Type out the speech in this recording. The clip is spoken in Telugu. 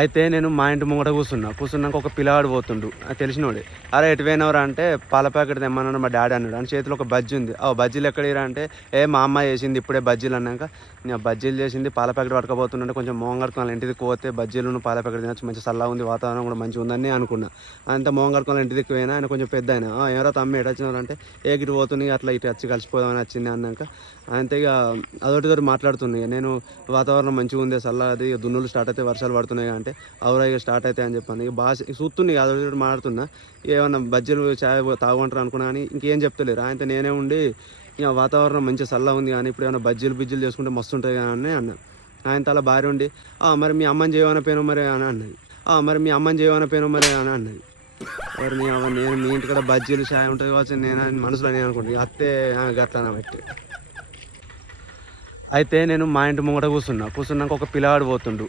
అయితే నేను మా ఇంటి ముంగట కూర్చున్నాక ఒక పిల్లగాడు పోతుండు తెలిసినోడే. అరే ఎటు పోయినవరా అంటే పాల ప్యాకెట్ తెమ్మన్నాడు మా డాడీ అన్నాడు. అని చేతిలో ఒక బజ్జీ ఉంది. ఆ బజ్జీలు ఎక్కడిరా అంటే మా అమ్మ చేసింది ఇప్పుడే బజ్జీలు అన్నాక నేను బజ్జీలు చేసింది పాల ప్యాకెట్ పట్టుకపోతుండే కొంచెం మొహం కడుకోవాలి ఇంటికి పోతే బజ్జీలు పాల ప్యాకెట్ తినచ్చు మంచి చల్లగా ఉంది వాతావరణం కూడా మంచిగా ఉందని అనుకున్నా. అంత మొహం కడుకోవాలి ఇంటికి పోయినా ఆయన కొంచెం పెద్ద ఆయన ఎవరో తమ్మి ఎటు వచ్చినారంటే గిటు పోతుంది అట్లా ఇటు వచ్చి కలిసిపోదామని వచ్చింది అన్నాక అంతే ఇక అదొకటి మాట్లాడుతున్నాయి. నేను వాతావరణం మంచిగా ఉంది చల్ల అది దున్నులు స్టార్ట్ అయితే వర్షాలు పడుతున్నాయి అంటే అవురా ఇక స్టార్ట్ అవుతాయి అని చెప్పాను. ఇక బాగా చూస్తుంది అదొకటి మాట్లాడుతున్నా. ఏమన్నా బజ్జీలు చాయ్ తాగుంటారు అనుకున్నా కానీ ఇంకేం చెప్తలేరు. ఆయనతో నేనే ఉండి ఇక వాతావరణం మంచిగా చల్ల ఉంది కానీ ఇప్పుడు ఏమైనా బజ్జీలు చేసుకుంటే మస్తు ఉంటాయి కానీ అన్న. ఆయన తల భార్య ఉండి మరి మీ అమ్మని చేయమని పోయినా మరి అని అన్నది. మరి మీ అమ్మని చేయమని పోయినా మరి అని అన్నది. మరి నేను మీ ఇంటికాడ బజ్జీలు చాయ్ ఉంటుంది కావచ్చు నేను మనసులో నేను అనుకుంటాను అత్తే గట్లా పెట్టి. అయితే నేను మా ఇంటి ముంగట కూర్చున్నాక ఒక పిల్లగాడు పోతుండు